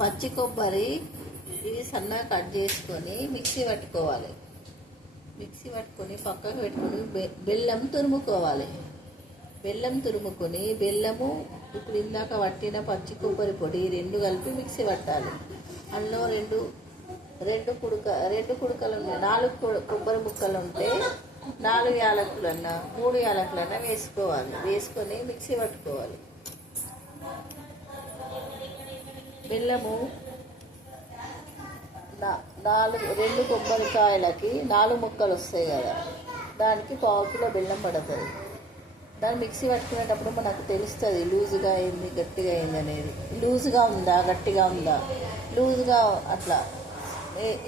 పచ్చి కొబ్బరి ఇది సన్నగా కట్ చేసుకొని మిక్సీ పట్టుకోవాలి. మిక్సీ పట్టుకొని పక్కకు పెట్టుకొని బెల్లం తురుముకోవాలి. బెల్లం తురుముకొని బెల్లము ఇప్పుడు ఇందాక పట్టిన పచ్చి కొబ్బరి పొడి రెండు కలిపి మిక్సీ పట్టాలి. అందులో రెండు కుడకలు ఉన్నాయి. 4 కొబ్బరి ముక్కలు ఉంటే 4 యాలకులన్నా 3 యాలకులన్నా వేసుకోవాలి. వేసుకొని మిక్సీ పట్టుకోవాలి. బెల్లము 2 కొబ్బరికాయలకి 4 ముక్కలు వస్తాయి కదా, దానికి 1/2 కిలో బెల్లం పడుతుంది. దాన్ని మిక్సీ పట్టుకునేటప్పుడు మనకు తెలుస్తుంది లూజుగా అయింది గట్టిగా అయింది అనేది. లూజుగా ఉందా గట్టిగా ఉందా, లూజుగా అట్లా.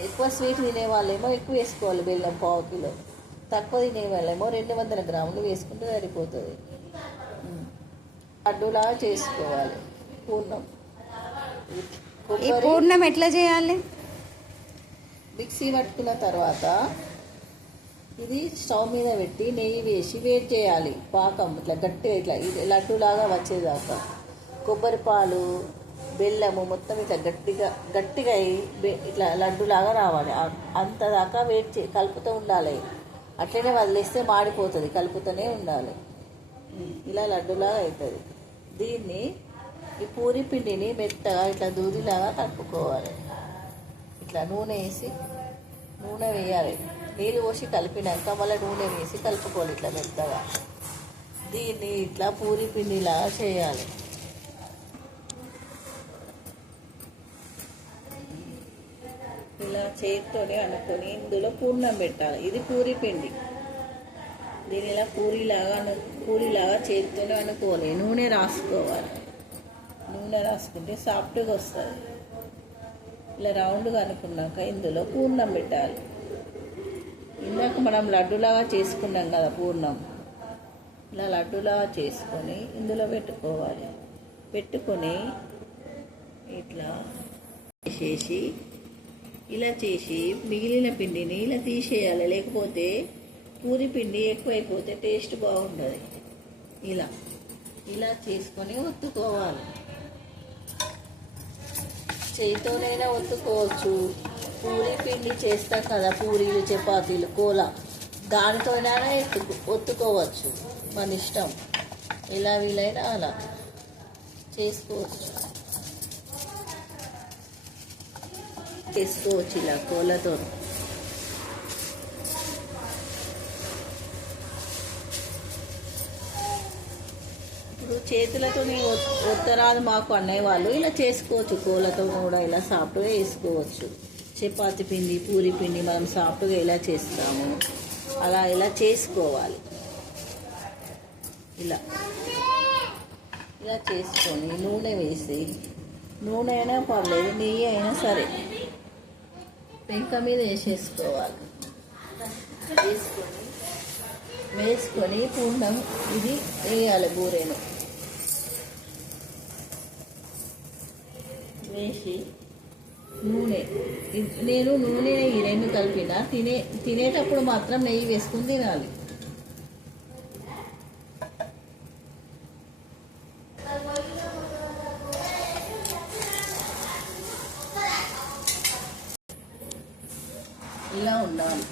ఎక్కువ స్వీట్ తినేవాళ్ళేమో ఎక్కువ వేసుకోవాలి బెల్లం 1/2 కిలో, తక్కువ తినేవాళ్ళేమో 200 గ్రాములు వేసుకుంటే సరిపోతుంది. లడ్డూలా చేసుకోవాలి. పూర్ణం ఎట్లా చేయాలి? మిక్సీ పట్టుకున్న తర్వాత ఇది స్టవ్ మీద పెట్టి నెయ్యి వేసి వేడి చేయాలి. పాకం ఇట్లా గట్టిగా ఇట్లా లడ్డూలాగా వచ్చేదాకా కొబ్బరి పాలు బెల్లము మొత్తం ఇట్లా గట్టిగా ఇట్లా లడ్డూలాగా రావాలి. అంతదాకా వేడి కలుపుతూ ఉండాలి. అట్లనే వదిలేస్తే మాడిపోతుంది, కలుపుతూనే ఉండాలి. ఇలా లడ్డూలాగా అవుతుంది. దీన్ని ఈ పూరి పిండిని మెత్తగా ఇట్లా దూదిలాగా కలుపుకోవాలి. ఇట్లా నూనె వేయాలి. నీళ్ళు పోసి కలిపినాక మళ్ళీ నూనె వేసి కలుపుకోవాలి ఇట్లా మెత్తగా. దీన్ని ఇట్లా పూరి పిండిలాగా చేయాలి. ఇలా చేతితోనే అనుకొని ఇందులో పూర్ణం పెట్టాలి. ఇది పూరి పిండి. దీని ఇలా పూరిలాగా చేతితోనే అనుకోవాలి. నూనె రాసుకోవాలి. నూనె రాసుకుంటే సాఫ్ట్గా వస్తుంది. ఇలా రౌండ్గా అనుకున్నాక ఇందులో పూర్ణం పెట్టాలి. ఇందాక మనం లడ్డులాగా చేసుకున్నాం కదా పూర్ణం, ఇలా లడ్డులాగా చేసుకొని ఇందులో పెట్టుకోవాలి. పెట్టుకొని ఇట్లా ఇలా చేసి మిగిలిన పిండిని ఇలా తీసేయాలి. లేకపోతే పూరి పిండి ఎక్కువైపోతే టేస్ట్ బాగుంటుంది. ఇలా చేసుకొని ఒత్తుకోవాలి. చేతితోనైనా ఒత్తుకోవచ్చు. పూరి పిండి చేస్తాం కదా, పూరీలు చపాతీలు కోలా, దానితోనైనా ఒత్తుకోవచ్చు. మన ఇష్టం, ఎలా వీలైనా అలా చేసుకోవచ్చు. ఇలా కోలతో. ఇప్పుడు చేతులతో ఒత్తరాదు మాకు అనేవాళ్ళు ఇలా చేసుకోవచ్చు. కోలతో కూడా ఇలా సాఫ్ట్గా వేసుకోవచ్చు. చపాతి పిండి పూరి పిండి మనం సాఫ్ట్గా ఎలా చేస్తాము ఇలా చేసుకోవాలి. ఇలా చేసుకొని నూనె వేసి, నూనె అయినా పర్లేదు నెయ్యి అయినా సరే పెంక మీద వేసేసుకోవాలి. వేసుకొని పూర్ణం ఇది వేయాలి. బూరెను వేసి నేను నూనె నెయ్యి 2 కలిపిన. తినేటప్పుడు మాత్రం నెయ్యి వేసుకుని తినాలి. ఇలా ఉండాలి.